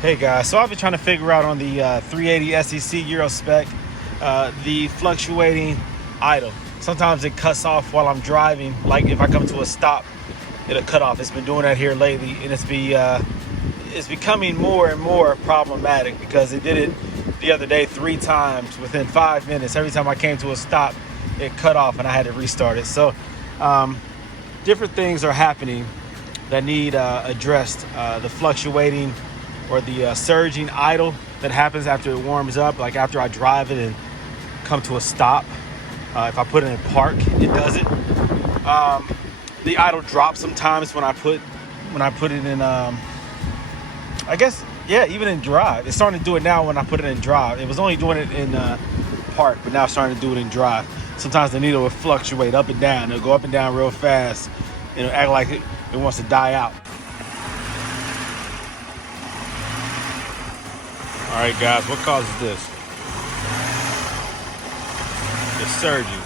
Hey guys, so I've been trying to figure out on the 380 SEC Euro spec the fluctuating idle. Sometimes it cuts off while I'm driving, like if I come to a stop, it'll cut off. It's been doing that here lately, and it's becoming more and more problematic because it did it the other day 3 times within 5 minutes. Every time I came to a stop, it cut off and I had to restart it. So different things are happening that need addressed. The fluctuating or the surging idle that happens after it warms up, like after I drive it and come to a stop. If I put it in park, it does it. The idle drops sometimes when I put it in, I guess, yeah, even in drive. It's starting to do it now when I put it in drive. It was only doing it in park, but now it's starting to do it in drive. Sometimes the needle will fluctuate up and down. It'll go up and down real fast. It'll act like it wants to die out. All right, guys, what causes this? It's surging.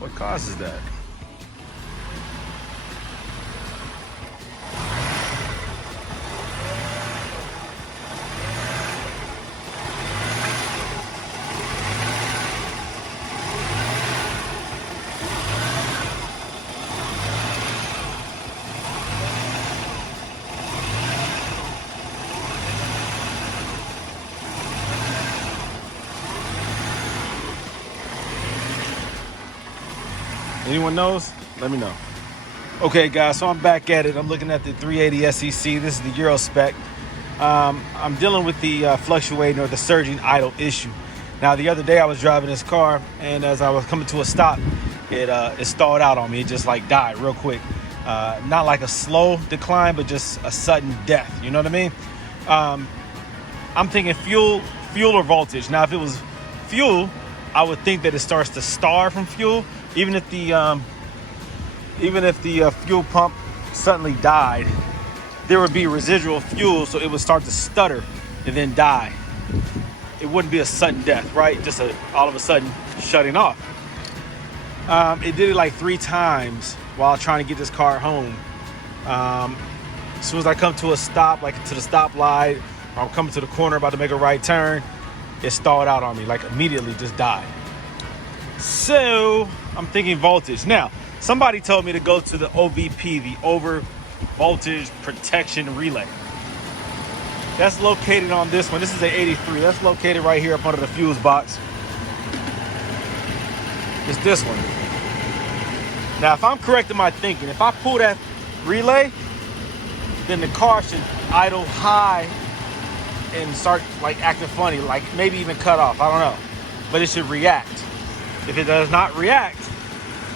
What causes that? Anyone knows? Let me know. Okay, guys, so I'm back at it. I'm looking at the 380 SEC. This is the Euro spec. I'm dealing with the fluctuating or the surging idle issue. Now, the other day I was driving this car, and as I was coming to a stop, it stalled out on me. It just like died real quick. Not like a slow decline, but just a sudden death. You know what I mean? I'm thinking fuel or voltage. Now, if it was fuel, I would think that it starts to starve from fuel. Even if the fuel pump suddenly died, there would be residual fuel, so it would start to stutter and then die. It wouldn't be a sudden death, right? Just all of a sudden shutting off. It did it like 3 times while trying to get this car home. As soon as I come to a stop, like to the stoplight, or I'm coming to the corner about to make a right turn, it stalled out on me, like immediately just died. So I'm thinking voltage. Now, somebody told me to go to the OVP, the over voltage protection relay. That's located on this one. This is an 83. That's located right here up under the fuse box. It's this one. Now, if I'm correct in my thinking, if I pull that relay, then the car should idle high and start like acting funny, like maybe even cut off. I don't know. But it should react. If it does not react,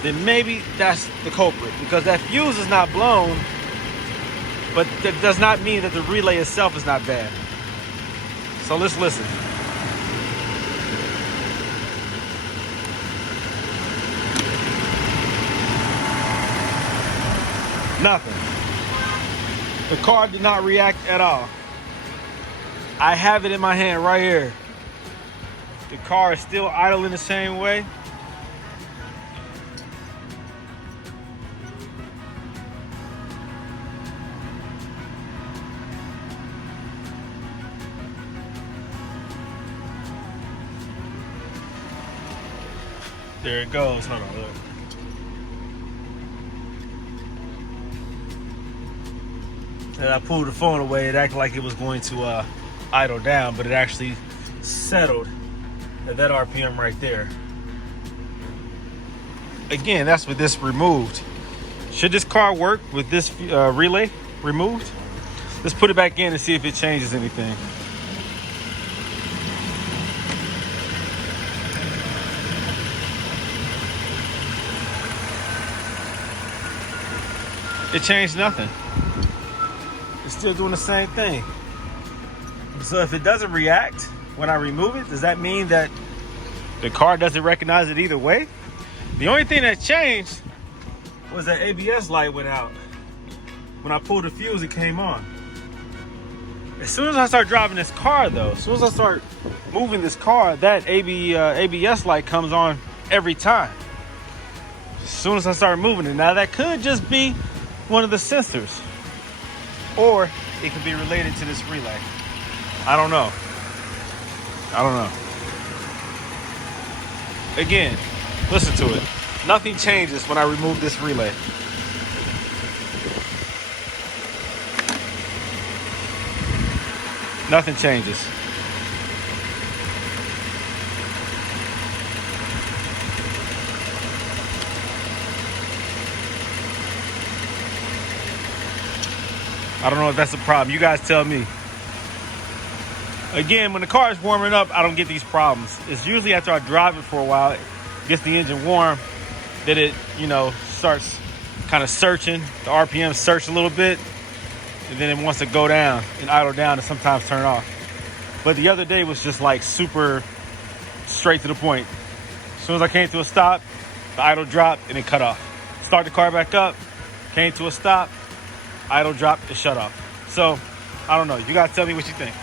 then maybe that's the culprit, because that fuse is not blown, but that does not mean that the relay itself is not bad. So let's listen. Nothing. The car did not react at all. I have it in my hand right here. The car is still idling the same way. There it goes. Hold on, look. And I pulled the phone away. It acted like it was going to idle down, but it actually settled at that RPM right there. Again, that's with this removed. Should this car work with this relay removed? Let's put it back in and see if it changes anything. It changed nothing. It's still doing the same thing. So if it doesn't react when I remove it, does that mean that the car doesn't recognize it either way? The only thing that changed was that ABS light went out. When I pulled the fuse, it came on. As soon as I start driving this car though, as soon as I start moving this car, that ABS light comes on every time. As soon as I start moving it. Now that could just be one of the sensors, or it could be related to this relay. I don't know. Again, listen to it. Nothing changes when I remove this relay. Nothing changes. I don't know if that's a problem. You guys tell me. Again, when the car is warming up, I don't get these problems. It's usually after I drive it for a while, it gets the engine warm, that it, starts kind of searching. The RPM search a little bit, and then it wants to go down and idle down and sometimes turn off. But the other day was just like super straight to the point. As soon as I came to a stop, the idle dropped and it cut off. Start the car back up, came to a stop, idle dropped, it shut off. So, I don't know. You guys tell me what you think.